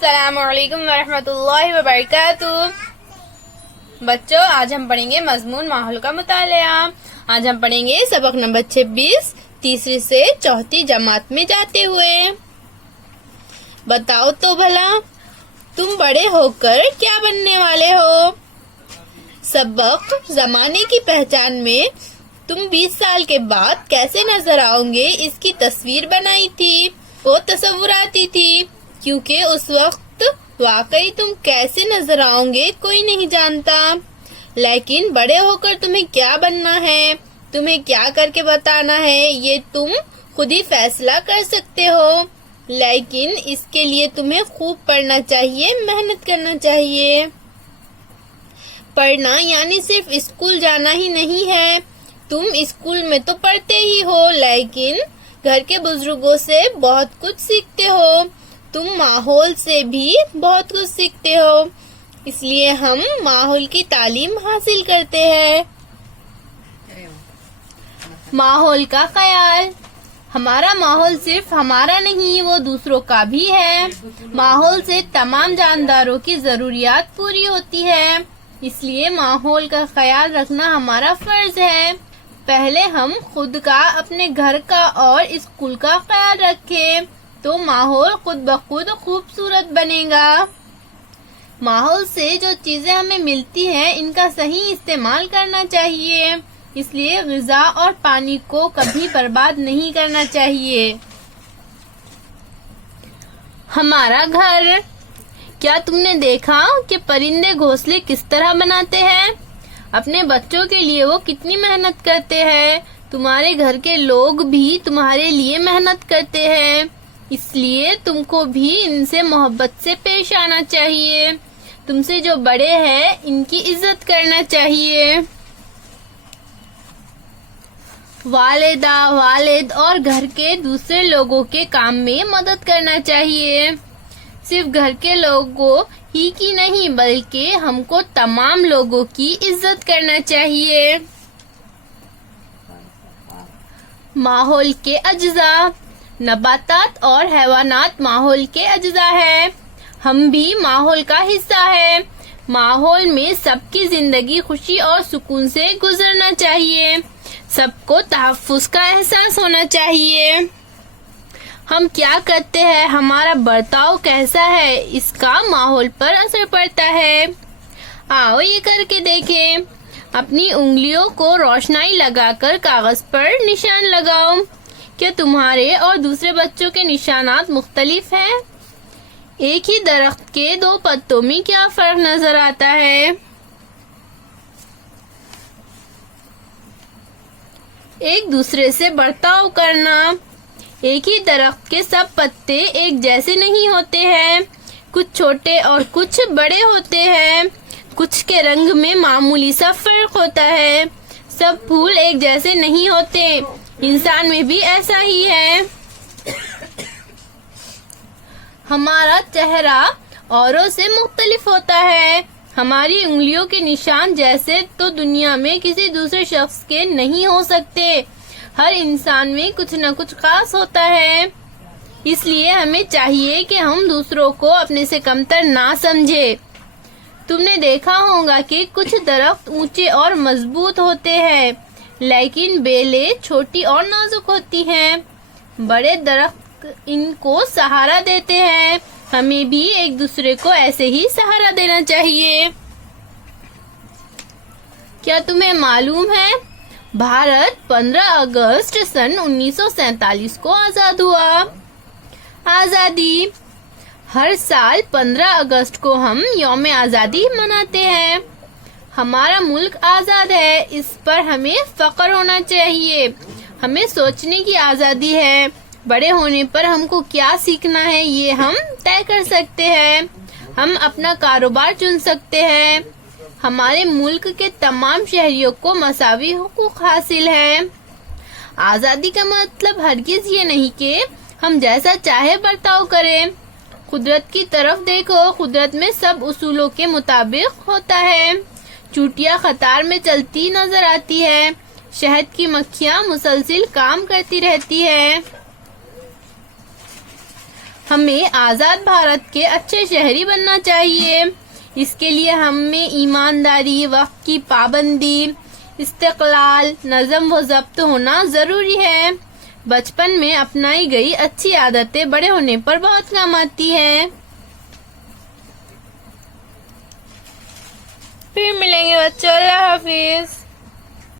السلام علیکم ورحمۃ اللہ وبرکاتہ۔ بچوں، آج ہم پڑھیں گے مضمون ماحول کا مطالعہ۔ آج ہم پڑھیں گے سبق نمبر 26، تیسری سے چوتھی جماعت میں جاتے ہوئے۔ بتاؤ تو بھلا تم بڑے ہو کر کیا بننے والے ہو؟ سبق زمانے کی پہچان میں تم 20 سال کے بعد کیسے نظر آؤ گے، اس کی تصویر بنائی تھی، وہ تصوراتی تھی، کیونکہ اس وقت واقعی تم کیسے نظر آؤ گے کوئی نہیں جانتا۔ لیکن بڑے ہو کر تمہیں کیا بننا ہے، تمہیں کیا کر کے بتانا ہے، یہ تم خود ہی فیصلہ کر سکتے ہو۔ لیکن اس کے لیے تمہیں خوب پڑھنا چاہیے، محنت کرنا چاہیے۔ پڑھنا یعنی صرف اسکول جانا ہی نہیں ہے۔ تم اسکول میں تو پڑھتے ہی ہو، لیکن گھر کے بزرگوں سے بہت کچھ سیکھتے ہو، تم ماحول سے بھی بہت کچھ سیکھتے ہو، اس لیے ہم ماحول کی تعلیم حاصل کرتے ہیں۔ ماحول کا خیال، ہمارا ماحول صرف ہمارا نہیں، وہ دوسروں کا بھی ہے۔ ماحول سے تمام جانداروں کی ضروریات پوری ہوتی ہے، اس لیے ماحول کا خیال رکھنا ہمارا فرض ہے۔ پہلے ہم خود کا، اپنے گھر کا اور اسکول کا خیال رکھیں تو ماحول خود بخود خوبصورت بنے گا۔ ماحول سے جو چیزیں ہمیں ملتی ہیں ان کا صحیح استعمال کرنا چاہیے، اس لیے غذا اور پانی کو کبھی برباد نہیں کرنا چاہیے۔ ہمارا گھر، کیا تم نے دیکھا کہ پرندے گھونسلے کس طرح بناتے ہیں؟ اپنے بچوں کے لیے وہ کتنی محنت کرتے ہیں۔ تمہارے گھر کے لوگ بھی تمہارے لیے محنت کرتے ہیں، اس لیے تم کو بھی ان سے محبت سے پیش آنا چاہیے۔ تم سے جو بڑے ہیں ان کی عزت کرنا چاہیے۔ والدہ، والد اور گھر کے دوسرے لوگوں کے کام میں مدد کرنا چاہیے۔ صرف گھر کے لوگوں ہی کی نہیں بلکہ ہم کو تمام لوگوں کی عزت کرنا چاہیے۔ ماحول کے اجزاء، نباتات اور حیوانات ماحول کے اجزاء ہیں، ہم بھی ماحول کا حصہ ہیں۔ ماحول میں سب کی زندگی خوشی اور سکون سے گزرنا چاہیے، سب کو تحفظ کا احساس ہونا چاہیے۔ ہم کیا کرتے ہیں، ہمارا برتاؤ کیسا ہے، اس کا ماحول پر اثر پڑتا ہے۔ آؤ یہ کر کے دیکھیں۔ اپنی انگلیوں کو روشنائی لگا کر کاغذ پر نشان لگاؤ۔ کیا تمہارے اور دوسرے بچوں کے نشانات مختلف ہیں؟ ایک ہی درخت کے دو پتوں میں کیا فرق نظر آتا ہے؟ ایک دوسرے سے برتاؤ کرنا، ایک ہی درخت کے سب پتے ایک جیسے نہیں ہوتے ہیں، کچھ چھوٹے اور کچھ بڑے ہوتے ہیں، کچھ کے رنگ میں معمولی سا فرق ہوتا ہے، سب پھول ایک جیسے نہیں ہوتے، انسان میں بھی ایسا ہی ہے۔ ہمارا چہرہ اوروں سے مختلف ہوتا ہے، ہماری انگلیوں کے نشان جیسے تو دنیا میں کسی دوسرے شخص کے نہیں ہو سکتے۔ ہر انسان میں کچھ نہ کچھ خاص ہوتا ہے، اس لیے ہمیں چاہیے کہ ہم دوسروں کو اپنے سے کمتر نہ سمجھے۔ تم نے دیکھا ہوگا کہ کچھ درخت اونچے اور مضبوط ہوتے ہیں، لیکن بیلیں چھوٹی اور نازک ہوتی ہیں۔ بڑے درخت ان کو سہارا دیتے ہیں، ہمیں بھی ایک دوسرے کو ایسے ہی سہارا دینا چاہیے۔ کیا تمہیں معلوم ہے بھارت 15 اگست سن 1947 کو آزاد ہوا؟ آزادی، ہر سال 15 اگست کو ہم یوم آزادی مناتے ہیں۔ ہمارا ملک آزاد ہے، اس پر ہمیں فخر ہونا چاہیے۔ ہمیں سوچنے کی آزادی ہے، بڑے ہونے پر ہم کو کیا سیکھنا ہے یہ ہم طے کر سکتے ہیں، ہم اپنا کاروبار چن سکتے ہیں، ہمارے ملک کے تمام شہریوں کو مساوی حقوق حاصل ہے۔ آزادی کا مطلب ہرگز یہ نہیں کہ ہم جیسا چاہے برتاؤ کریں۔ قدرت کی طرف دیکھو، قدرت میں سب اصولوں کے مطابق ہوتا ہے۔ چوٹیاں قطار میں چلتی نظر آتی ہے، شہد کی مکھیاں مسلسل کام کرتی رہتی ہے۔ ہمیں آزاد بھارت کے اچھے شہری بننا چاہیے. اس کے لیے ہمیں ایمانداری، وقت کی پابندی، استقلال، نظم و ضبط ہونا ضروری ہے. بچپن میں اپنائی گئی اچھی عادتیں بڑے ہونے پر بہت کام آتی ہے. پھر ملیں گے بچوں، اللہ حافظ.